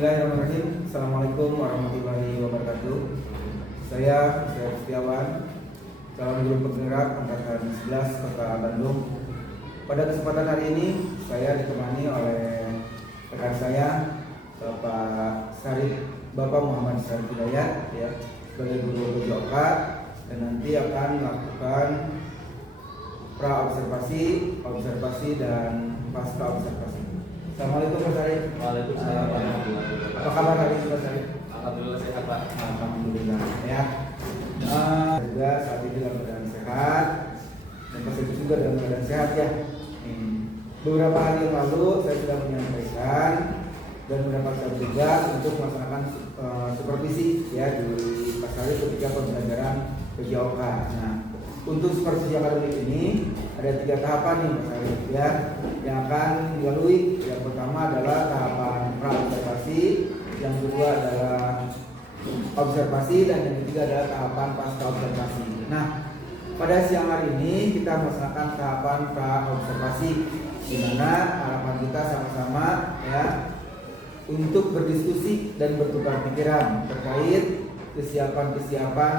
Bismillahirrahmanirrahim. Assalamualaikum warahmatullahi wabarakatuh. Saya Setiawan, calon guru penggerak angkatan 11 Kota Bandung. Pada kesempatan hari ini saya ditemani oleh rekan saya Bapak Muhammad Syarif Hidayat ya, sebagai guru PJOK, dan nanti akan melakukan observasi dan pasca observasi. Assalamualaikum Pak Syarif. Waalaikumsalam. Apa kabar hari ini Pak Syarif? Alhamdulillah sehat Pak. Alhamdulillah ya. Juga saat ini dalam keadaan sehat dan Pak Syarif juga dalam keadaan sehat ya. Beberapa hari yang lalu saya sudah menyampaikan dan mendapatkan juga untuk melaksanakan supervisi ya di Pak Syarif ketika pembelajaran PJOK. Nah, untuk supervisi akademik ini ada 3 tahapan nih Pak Syarif ya yang akan dilalui. Yang pertama adalah tahapan pra-observasi, yang kedua adalah observasi, dan yang ketiga adalah tahapan pasca observasi. Nah, pada siang hari ini kita melaksanakan tahapan pra-observasi, di mana harapan kita sama-sama ya untuk berdiskusi dan bertukar pikiran terkait kesiapan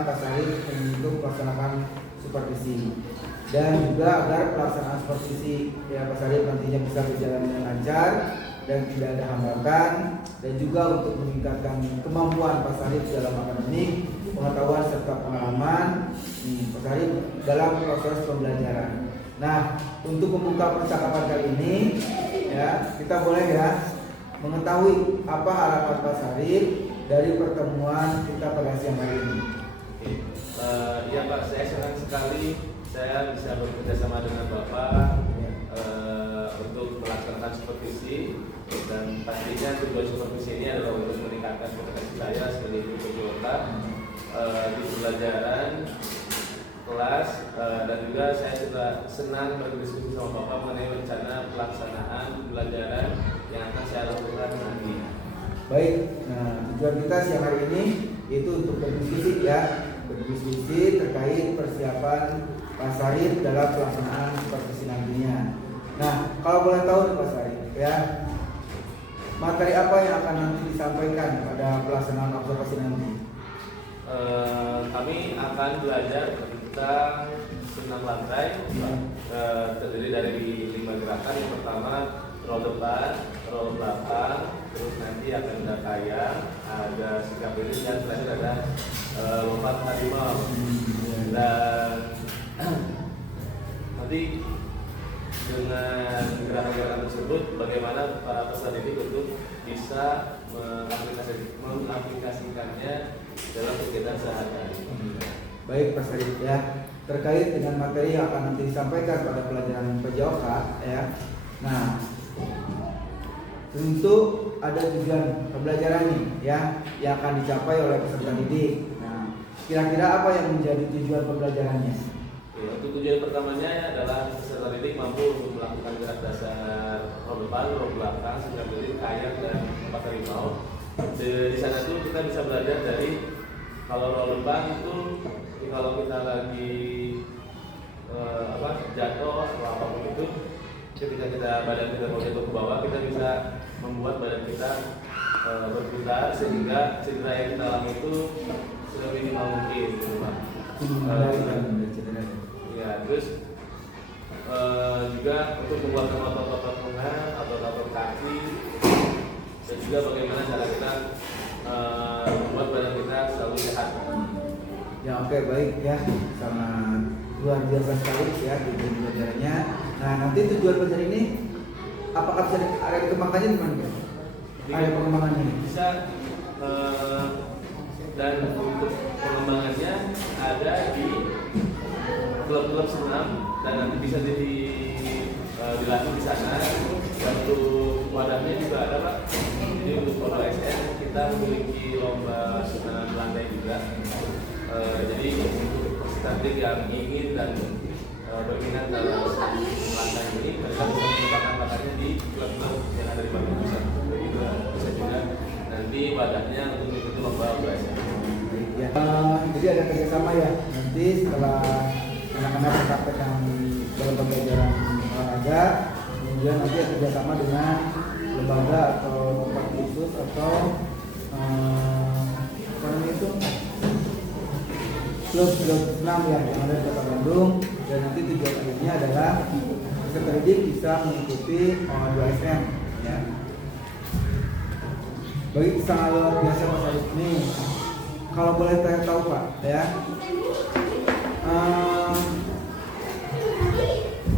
Pak Syarif untuk melaksanakan supervisi, dan juga agar pelaksanaan supervisi ya Pak Syarif nantinya bisa berjalan dengan lancar dan tidak ada hambatan, dan juga untuk meningkatkan kemampuan Pak Syarif dalam akademik, pengetahuan serta pengalaman Pak Syarif dalam proses pembelajaran. Nah, untuk membuka percakapan kali ini ya, kita boleh ya mengetahui apa harapan Pak Syarif dari pertemuan kita pada siang hari ini. Iya Pak, saya senang sekali saya bisa bekerja sama dengan Bapak untuk melaksanakan supervisi, dan pastinya tujuan supervisi ini adalah untuk meningkatkan kompetensi saya sebagai guru PJOK di pembelajaran kelas, dan juga saya juga senang berdiskusi sama Bapak mengenai rencana pelaksanaan pembelajaran yang akan saya lakukan nanti. Baik, nah tujuan kita siang hari ini itu untuk berdiskusi ya, berdiskusi terkait persiapan Pak Syarif dalam pelaksanaan supervisi nantinya. Nah, kalau boleh tahu nih Pak Syarif ya, materi apa yang akan nanti disampaikan pada pelaksanaan observasi nanti? Kami akan belajar tentang senam lantai, terdiri dari 5 gerakan. Yang pertama roll depan, roll belakang, terus nanti akan ada kayang, ada sikap diri, dan terakhir ada lompat harimau. Dan nanti dengan gerakan-gerakan tersebut, bagaimana para peserta didik untuk bisa mengaplikasikannya dalam kegiatan sehari-hari. Baik Pak Syarif ya, terkait dengan materi yang akan nanti disampaikan pada pelajaran PJOK ya. Nah, tentu ada tujuan pembelajaran nih ya yang akan dicapai oleh peserta didik. Nah, kira-kira apa yang menjadi tujuan pembelajarannya? Ya, untuk tujuan pertamanya adalah peserta didik mampu untuk melakukan gerak dasar roll depan, roll belakang, sikap diri, kayak, dan lompat harimau. Di sana tuh kita bisa belajar dari, kalau roll depan itu kalau kita lagi jatuh atau apapun itu, ketika badan kita mau jatuh ke bawah, kita bisa membuat badan kita berputar sehingga cedera yang kita alami itu sudah minimal mungkin, gitu Pak. Ya, terus juga untuk membuat otot-otot lengan atau otot kaki, dan juga bagaimana cara kita membuat badan kita selalu sehat. Ya oke, baik ya, sangat luar biasa sekali ya tujuan pembelajarannya. Nah, nanti tujuan pembelajaran ini apakah bisa ada dikembangkannya di mana? Ada pengembangannya? Bisa, dan untuk pengembangannya ada di klub-klub senam, dan nanti bisa dilatih di sana. Dan untuk wadahnya juga ada Pak. Jadi untuk Polo SN kita memiliki lomba senam lantai juga. Jadi untuk peserta didik yang ingin dan berminat dalam lantai ini, mereka bisa mengembangkan bakatnya di klub-klub yang ada di Bandung Pusat. Bisa juga nanti wadahnya untuk mengikuti lomba USN. Ya, jadi ada kerjasama ya. Nanti setelah anak-anak mempraktekkan dalam pembelajaran olahraga, kemudian nanti ada kerjasama dengan lembaga atau tempat khusus atau apa namanya itu klub senam yang ada di Kota Bandung, dan nanti tujuan akhirnya adalah peserta didik bisa mengikuti 2SM ya. Bagi sangat luar biasa Mas Arif ini, kalau boleh saya tahu Pak ya,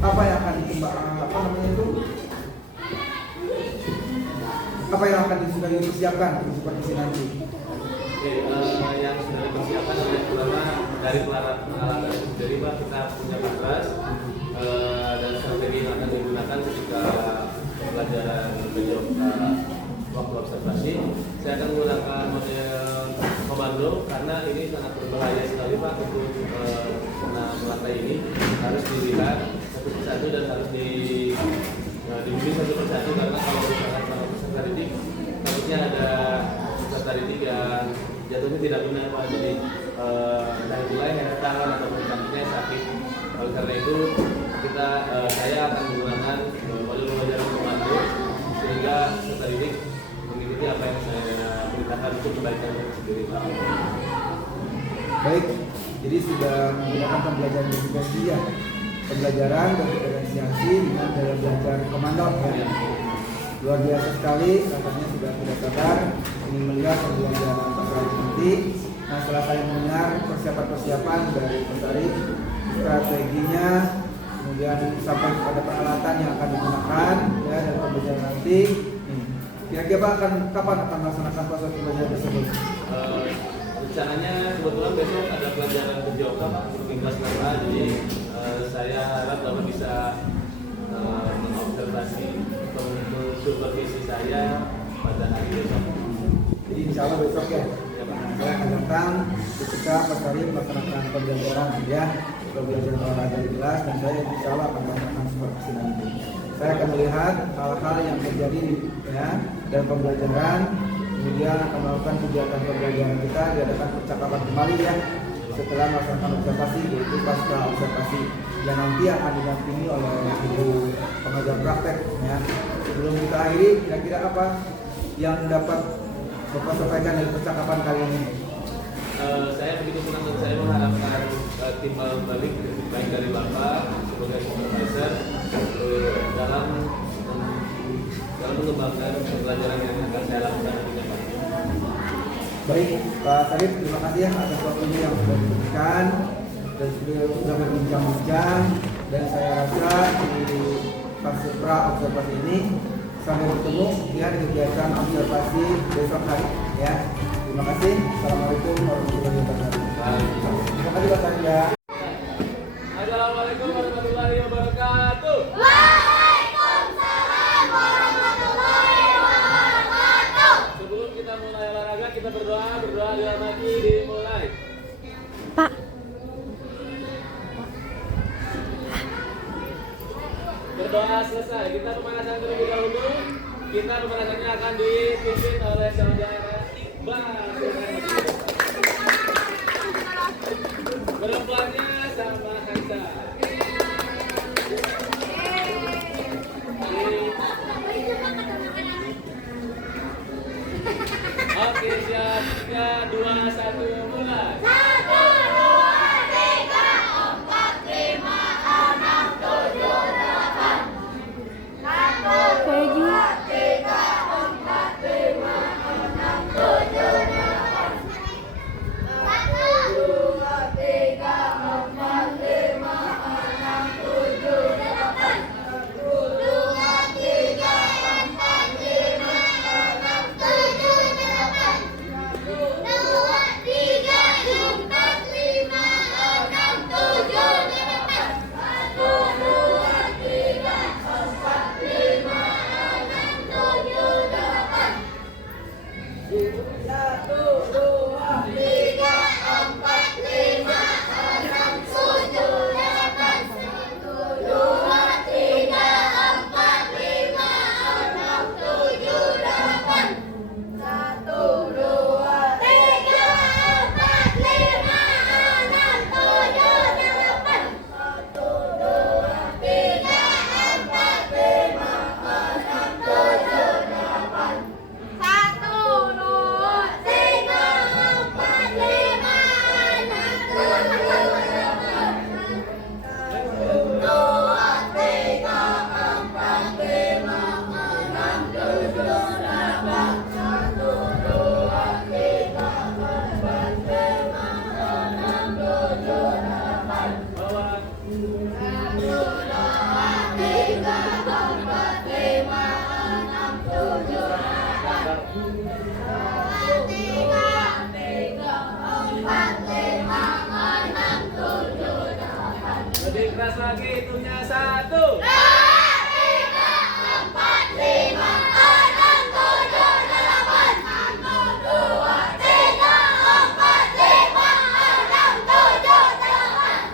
apa yang akan sudah dipersiapkan untuk kompetisi nanti? Oke, yang sudah dipersiapkan adalah pertama dari peralatan itu sendiri Pak, kita punya matras dan strategi yang akan digunakan ketika pelajaran waktu observasi. Saya akan menggunakan model komando karena ini sangat berbahaya sekali Pak untuk melantai ini, harus dilihat satu persatu dan harus diuji satu persatu, karena kalau misalkan sama peserta didik takutnya ada peserta didik yang jatuhnya tidak benar Pak, jadi dari mulai yang tangan ataupun kakinya sakit. Oleh karena itu saya akan menggunakan model pembelajaran komando sehingga peserta didik mengikuti apa yang saya perintahkan untuk kebaikan sendiri Pak. Baik, jadi sudah menggunakan pembelajaran mitigasi ya, pembelajaran dan diferensiasi dengan cara belajar komando ya. Luar biasa sekali, rasanya sudah tidak sabar ingin melihat pembelajaran Pak Sarif nanti. Nah, setelah saya mendengar persiapan dari Pak Sarif, strateginya, kemudian sampai kepada peralatan yang akan digunakan ya dalam pembelajaran nanti. Kira-kira kapan akan melaksanakan proses pembelajaran tersebut? Rencananya kebetulan besok ada pelajaran kerja Pak untuk kelas 6, jadi saya harap Bapak bisa mengobservasi supervisi saya pada hari besok. Jadi insya Allah besok ya, saya akan datang ketika Pak Sarif melaksanakan pembelajaran ya, pembelajaran olahraga di kelas, dan saya insya Allah akan melaksanakan supervisi nanti. Saya akan melihat hal-hal yang terjadi ya dalam pembelajaran, kemudian akan melakukan kegiatan pembelajaran kita, diadakan percakapan kembali ya setelah melaksanakan observasi, yaitu pasca observasi, yang nanti akan didampingi oleh ibu pengajar praktek ya. Sebelum kita akhiri, kira-kira apa yang dapat Bapak sampaikan dari percakapan kali ini? Saya begitu senang dan saya mengharapkan timbal balik baik dari Bapak sebagai supervisor dalam mengembangkan pembelajaran yang akan saya lakukan nantinya Pak. Baik, Pak Sarif, terima kasih ya atas waktunya yang sudah diberikan dan sudah berbincang-bincang, dan saya rasa di fase pra observasi ini sampai bertemu ya di kegiatan observasi besok hari ya. Terima kasih. Assalamualaikum warahmatullahi wabarakatuh. Terima kasih Pak Sarif ya. Assalamualaikum warahmatullahi wabarakatuh. Waalaikumsalam warahmatullahi wabarakatuh. Sebelum kita mulai olahraga, kita berdoa dalam hati, dimulai. Pak. Berdoa selesai, kita pemanasan terlebih dahulu. Kita pemanasannya akan dipimpin oleh saudara Iqbal. Perempuannya sama Hansa. Oke, siap. 3, 2, 1, mulai. 1, 2, 3, 4, 5, 6, 7, 8. 1, 2, 3, 4, 5, 6, 7, 8. 1, 2, 3, 4, 5, 6, 7, 8. 1, 2, 3, 4, 5, 6, 7, 8. 2, 3, 4, keras lagi, hitungnya 1. 2, 3, 4, 5, 6, 7, 8. 1, 2, 3, 4, 5, 6, 7, 8.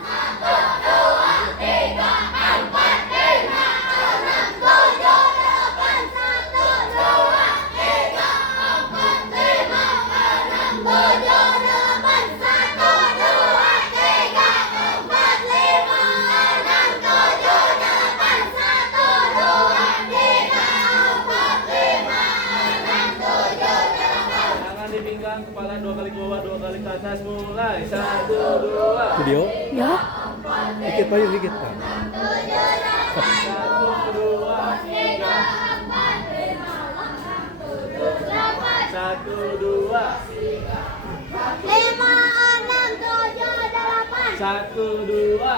Tangan di pinggang, kepala 2 kali ke bawah, 2 kali ke atas, mulai. 1, 2. Video? Ya. Dikit Pak, dikit Pak. 1, 2, 3. 1, 2. 5, 6, 7, 8. 1, 2. 3,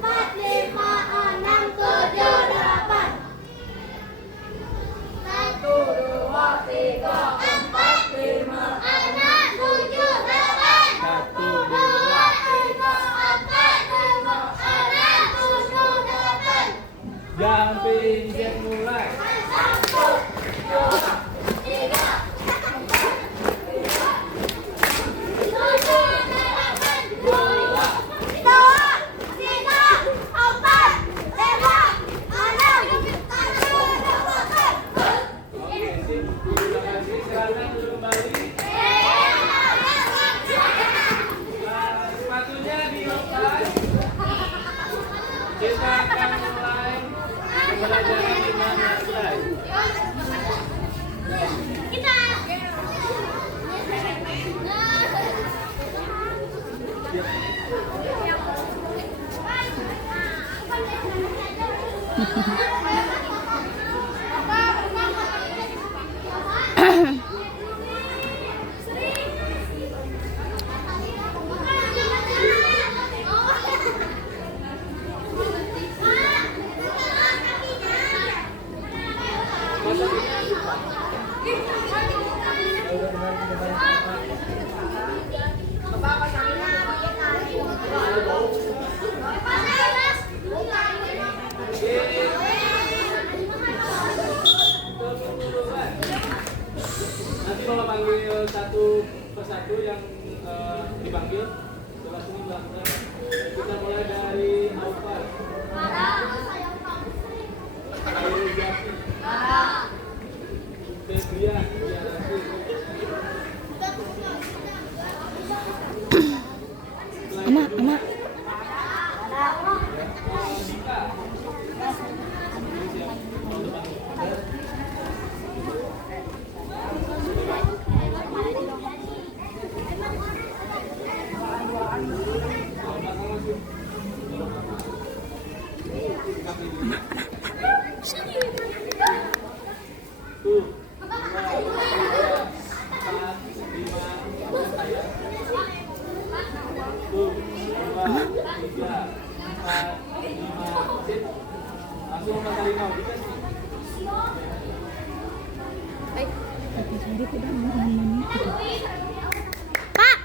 4, 5, 6, 7, 8. 1, 2, 3, 4, 5, 6, 7, 8. 1, 2, 3, 4, 5, 6, 7, 8. Jumping jack mulai. 'Sepatunya dilepas. Kita akan mulai pembelajaran dengan nyantai. Nanti kalau panggil satu persatu yang dipanggil, setelah sini melakukan. Kita mulai dari Alfar. Dari Jafi. Febrian, Dianasi. Ama. Sika. Tuh. 2, 3, 4, 5, 5, sip. Langsung ke harimau, dikasih. Tapi Sari tidak mau ngomongnya gitu. Pak.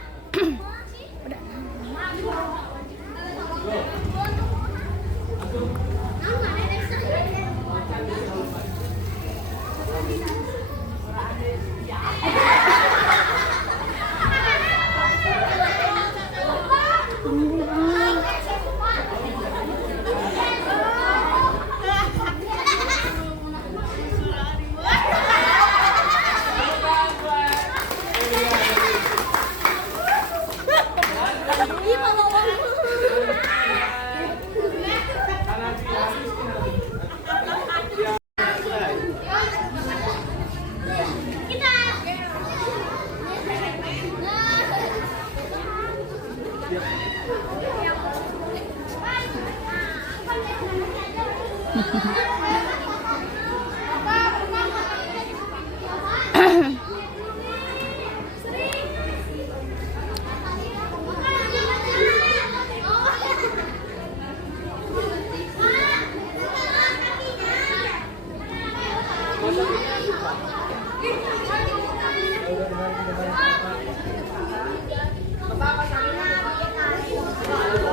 Go.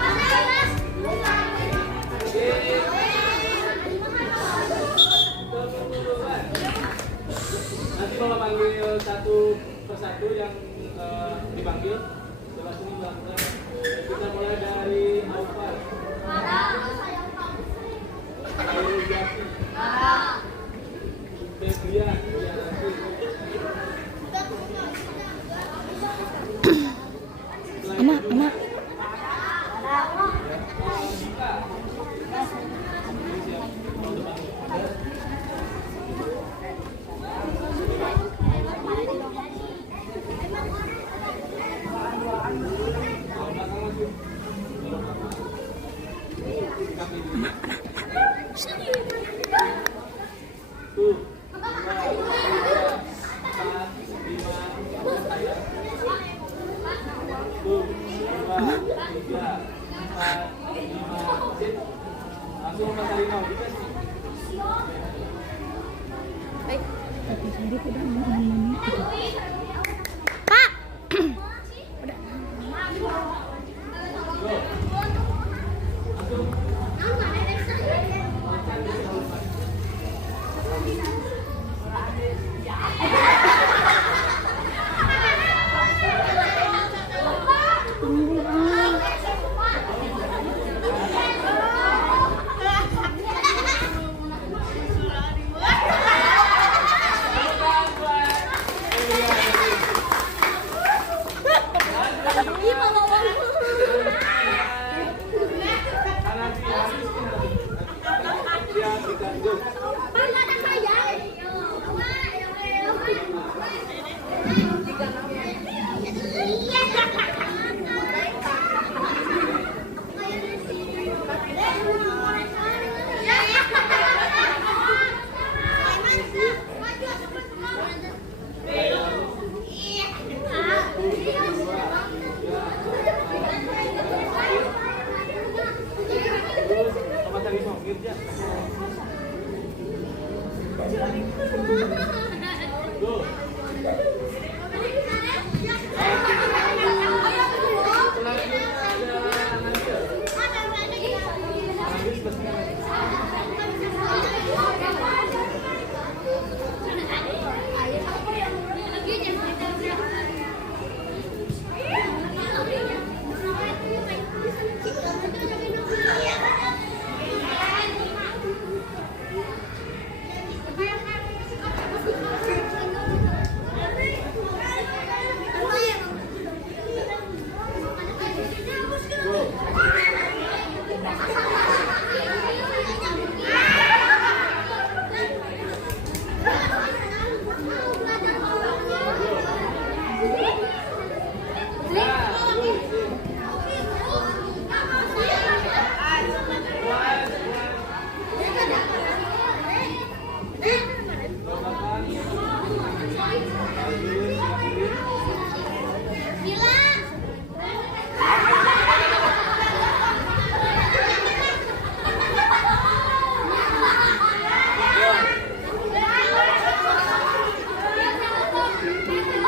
Langsung. satu yang dipanggil sebelah sini melakukan. Kita mulai dari Alfar. Jati. Febrian. Anak. Tapi sendiri udah mau menit. Pak.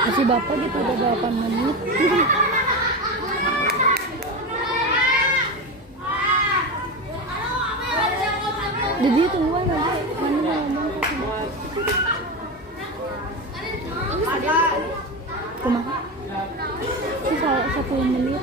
Kasih bapak gitu udah 8 menit. Jadi tungguan aja. Mana mau ngomong? Kumaha? Sisa 10 menit.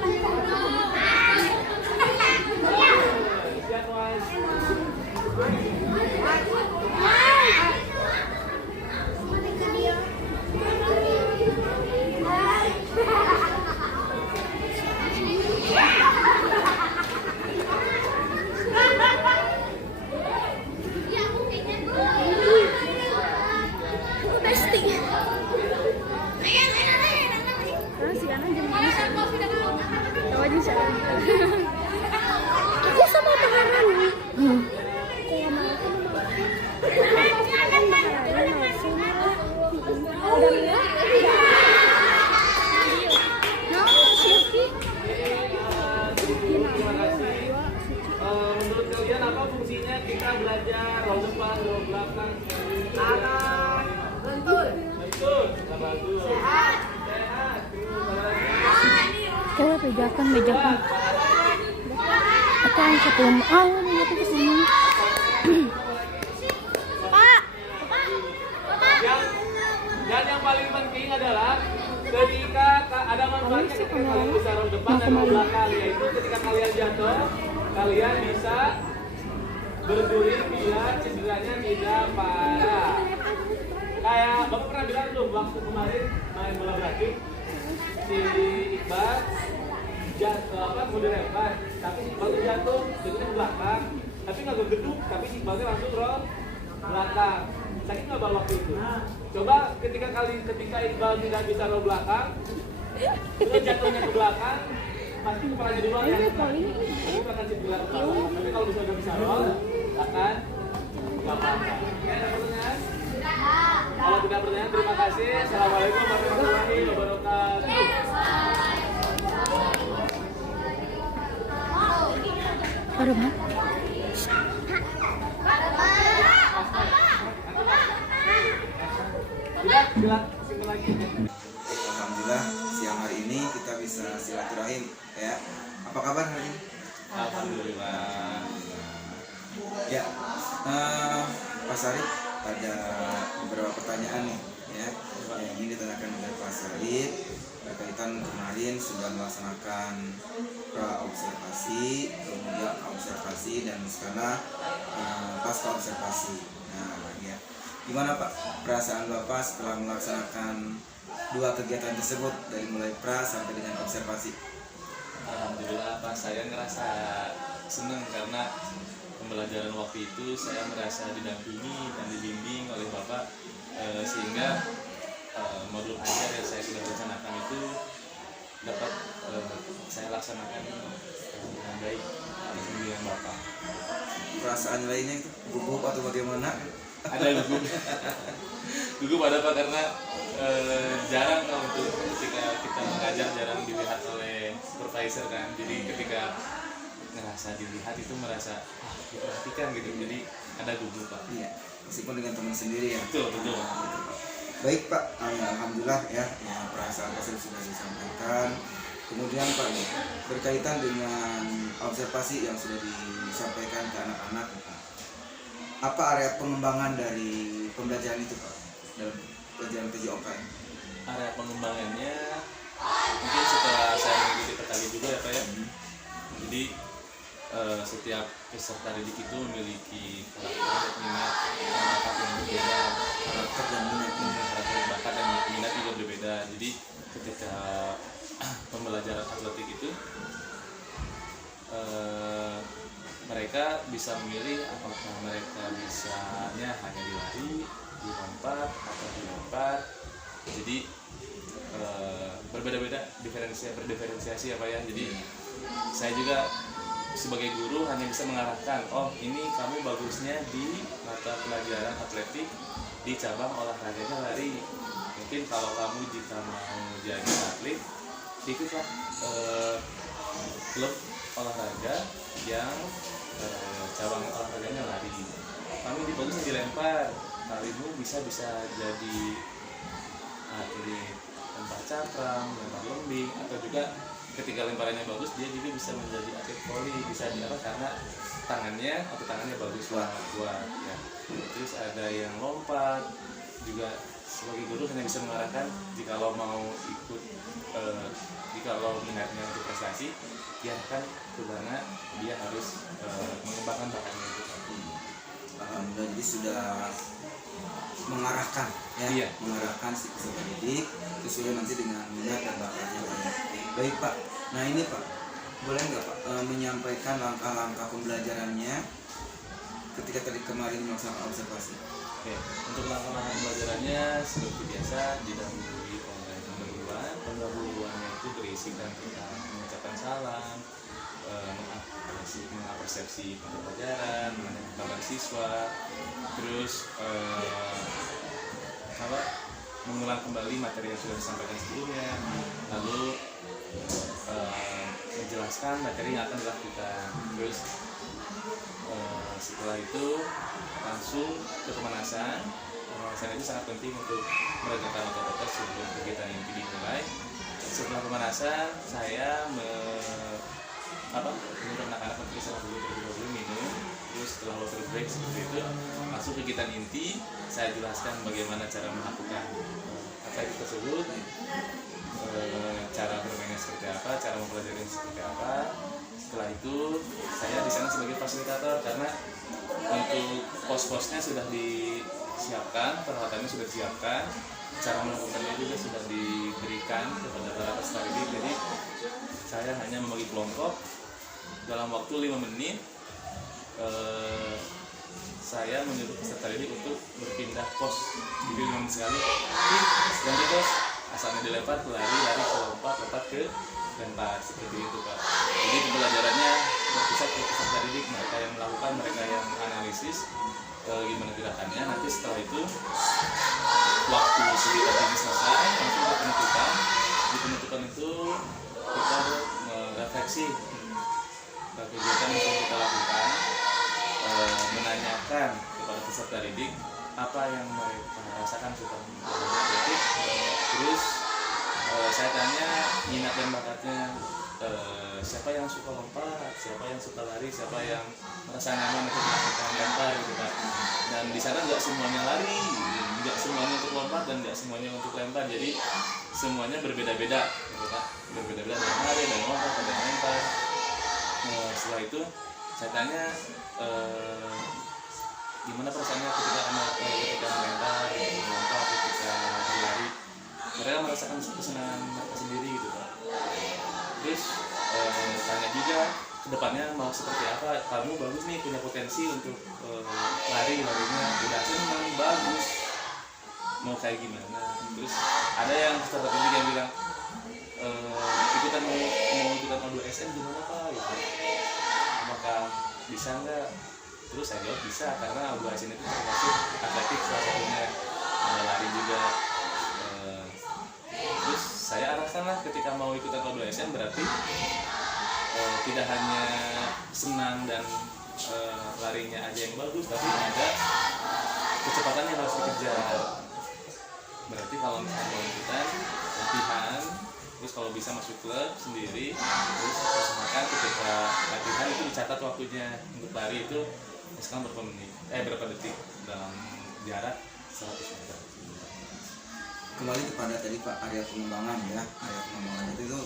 Aku sama pangaran. Menurut kalian apa fungsinya kita belajar roll depan, roll belakang? Betul. Bagus. Sehat. Coba bejakan. Akan 10 menit ke sini. Pak. Dan yang paling penting adalah ketika ada manfaatnya ketika kalian bisa roll depan dan roll belakang, yaitu ketika kalian jatuh, kalian bisa berdiri biar cederanya tidak parah. Kayak Bapak pernah bilang tuh waktu kemarin main bola berarti si Iqbal jatuh mau dilempar, tapi si Iqbal tuh jatuh jatuhnya ke belakang, tapi nggak gegeduk, tapi si Iqbalnya langsung roll belakang. Sakit nggak Bang waktu itu? Coba ketika Iqbal tidak bisa roll belakang, terus jatuhnya ke belakang, pasti kepalanya duluan yang kena. Itu akan cedera ke belakang. Tapi kalau misalnya bisa roll, akan nggak apa-apa. Oke, ada pertanyaan? Kalau tidak pertanyaan, terima kasih. Assalamualaikum warahmatullahi wabarakatuh. Baru mah. Silakan lagi. Alhamdulillah siang hari ini kita bisa silaturahim ya. Apa kabar hari ini? Alhamdulillah. Ya, Pak Sarip ada beberapa pertanyaan nih ya yang ingin ditanyakan oleh Pak Sarip berkaitan kemarin sudah melaksanakan pra-observasi, kemudian observasi dan sekarang pasca observasi. Nah, ya. Gimana Pak perasaan Bapak setelah melaksanakan dua kegiatan tersebut dari mulai pra sampai dengan observasi? Alhamdulillah Pak, saya ngerasa senang karena pembelajaran waktu itu saya merasa didampingi dan dibimbing oleh Bapak sehingga modul ajar yang saya sudah rencanakan itu dapat saya laksanakan dengan baik atas bimbingan Bapak. Perasaan lainnya itu gugup atau bagaimana? Ada gugup ada Pak karena jarang kalau untuk ketika kita mengajar jarang dilihat oleh supervisor kan, jadi ketika ngerasa dilihat itu merasa diperhatikan gitu, jadi ada gugup Pak. Iya, meskipun dengan teman sendiri ya. Betul. Baik Pak, alhamdulillah ya, perasaan tersebut sudah disampaikan. Kemudian Pak, berkaitan dengan observasi yang sudah disampaikan ke anak-anak, apa area pengembangan dari pembelajaran itu Pak dalam pelajaran PJOK ini? Area pengembangannya mungkin setelah saya mengikuti petali juga ya Pak ya. Jadi setiap peserta didik itu memiliki karakter minat dan bakat yang berbeda. Karakter bakat dan minat juga berbeda. Jadi ketika pembelajaran atletik itu mereka bisa memilih apakah mereka bisanya hanya di lari, di lompat, atau dilempar. Jadi berbeda-beda, berdiferensiasi ya Pak ya. Jadi saya juga sebagai guru hanya bisa mengarahkan, oh ini kamu bagusnya di mata pelajaran atletik di cabang olahraganya lari. Mungkin kalau kamu jika mau jadi atlet, ikutlah klub olahraga yang cabang olahraganya lari. Kamu di bagusnya dilempar, larimu bisa jadi atlet lempar cakram, lempar lembing, atau juga ketika lemparannya bagus dia juga bisa menjadi atlet voli, bisa karena tangannya bagus kuat ya. Terus ada yang lompat juga, sebagai guru hanya bisa mengarahkan jika lo mau ikut jika lo minatnya untuk prestasi ya kan karena dia harus mengembangkan bakatnya itu. Alhamdulillah, jadi sudah mengarahkan ya, iya. Mengarahkan si peserta didik sesuai nanti dengan minat dan bakatnya. Baik Pak, nah ini Pak, boleh nggak Pak menyampaikan langkah-langkah pembelajarannya ketika tadi kemarin melaksanakan observasi? Oke, untuk langkah-langkah pembelajarannya seperti biasa didahului oleh pendahuluan. Pendahuluannya itu berisikan tentang mengucapkan salam, mengapersepsi pelajaran, menanyakan kabar siswa, terus mengulang kembali materi yang sudah disampaikan sebelumnya, lalu menjelaskan materi yang akan dilakukan. Terus setelah itu langsung ke pemanasan. Pemanasan itu sangat penting untuk meredakan otot-otot sebelum kegiatan inti dimulai. Setelah pemanasan saya menyuruh anak-anak untuk istirahat dulu terlebih dahulu, minum. Terus setelah water break seperti itu masuk kegiatan inti, saya jelaskan bagaimana cara melakukan aktivitas tersebut. mempelajari seperti apa. Setelah itu saya di sana sebagai fasilitator karena untuk pos-posnya sudah disiapkan, peralatannya sudah disiapkan, cara melakukannya juga sudah diberikan kepada para peserta didik. Jadi saya hanya membagi kelompok dalam waktu 5 menit. Saya menyuruh peserta didik untuk berpindah pos, jadi 5 menit sekali ganti pos, asalnya dilempar ke lari lompat ke lempar, seperti itu Pak. Jadi pembelajarannya berpusat ke peserta didik, mereka yang melakukan, mereka yang analisis gimana gerakannya. Nanti setelah itu waktu sekitar ini selesai, langsung ke penutupan. Di penutupan itu kita merefleksi kegiatan yang kita lakukan, menanyakan kepada peserta didik apa yang mereka rasakan setelah melakukan atletik. Terus saya tanya minat dan bakatnya, siapa yang suka lompat, siapa yang suka lari, siapa yang merasa nyaman untuk melakukan lempar gitu Pak. Dan di sana nggak semuanya lari, nggak semuanya untuk lompat, dan nggak semuanya untuk lempar. Jadi semuanya berbeda-beda gitu Pak. Berbeda-beda, ada yang lari, ada yang lompat, ada yang lempar. Setelah itu saya tanya gimana perasaannya ketika melempar, ketika melompat, ketika berlari. Mereka merasakan kesenangan mereka sendiri gitu Pak. Terus tanya juga kedepannya mau seperti apa, kamu bagus nih, punya potensi untuk larinya udah senang, bagus, mau kayak gimana. Terus ada yang peserta didik yang bilang ikutan mau ikutan O2SN gimana Pak gitu, apakah bisa nggak? Terus saya jawab bisa, karena O2SN itu termasuk atletik salah satunya, ada lari juga. Terus saya arahkan lah ketika mau ikutan O2SN berarti tidak hanya senang dan larinya aja yang bagus, tapi ada kecepatan yang harus dikejar. Berarti kalau misalnya mau ikutan latihan, terus kalau bisa masuk klub sendiri, terus usahakan ketika latihan itu dicatat waktunya untuk lari itu misalkan berapa detik dalam jarak 100 meter. Kembali kepada tadi Pak, area pengembangan ya, area pengembangan itu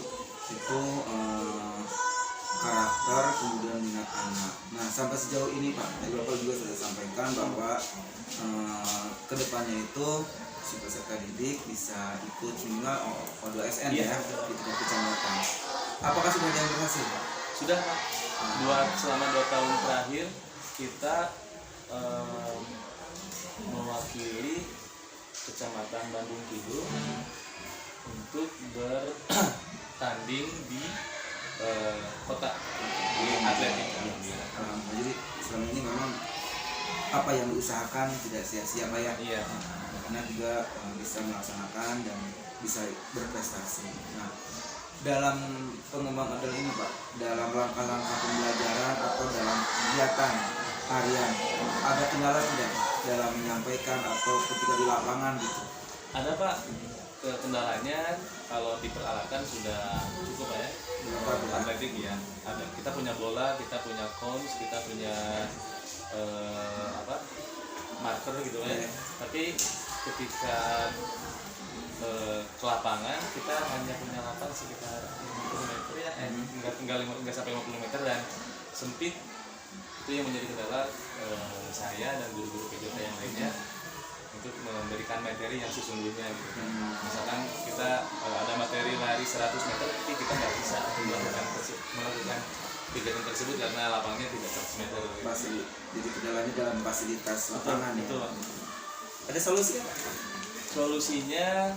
karakter kemudian minat anak. Nah sampai sejauh ini Pak, tadi Bapak juga sudah sampaikan bahwa kedepannya itu si peserta didik bisa ikut minimal O2SN ya di tingkat kecamatan. Apakah sudah ada yang berhasil Pak? Sudah Pak. Selama 2 tahun terakhir kita mewakili Kecamatan Bandung Kidul untuk bertanding di kota di atletik. Jadi selama ini memang apa yang diusahakan tidak sia-sia Pak ya. Iya. Karena juga bisa melaksanakan dan bisa berprestasi. Nah, dalam pengembangan adel ini Pak, dalam langkah-langkah pembelajaran atau dalam kegiatan harian, ada kendala tidak dalam menyampaikan atau ketika di lapangan gitu? Ada Pak. Kendalanya kalau di peralatan sudah cukup Pak ya. Atletik ya. Ada. Kita punya bola, kita punya cones, kita punya marker gitu ya. Tapi ketika ke lapangan kita hanya punya lapangan sekitar 50 meter ya, enggak sampai 50 meter dan sempit. Itu yang menjadi kendala saya dan guru-guru PJT yang lainnya untuk memberikan materi yang sesungguhnya gitu. Misalkan kita ada materi lari 100 meter, tapi kita nggak bisa melakukan kegiatan tersebut karena lapangnya tidak 100 meter. Jadi kendalanya dalam fasilitas lapangan ya. Betul. Ada solusi Pak? Solusinya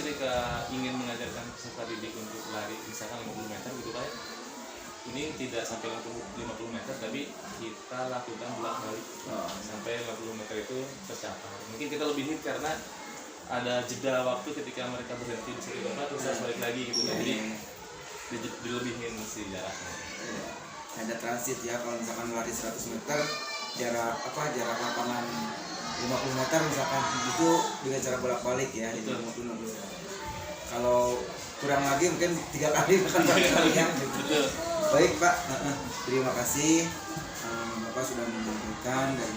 ketika ingin mengajarkan peserta didik untuk lari misalkan 50 meter gitu Pak, ini tidak sampai 50 meter tapi kita lakukan bolak-balik sampai 50 meter itu tercapai. Mungkin kita lebihin karena ada jeda waktu ketika mereka berhenti di satu tempat terus harus balik lagi gitu kan. Jadi dilebihin si jaraknya. Ada transit ya, kalau misalkan lari 100 meter jarak lapangan 50 meter misalkan itu dengan cara bolak-balik ya, itu 50 meter. Kalau kurang lagi mungkin 3 kali bahkan 4 kali ya. Baik Pak, terima kasih Bapak sudah menyampaikan dari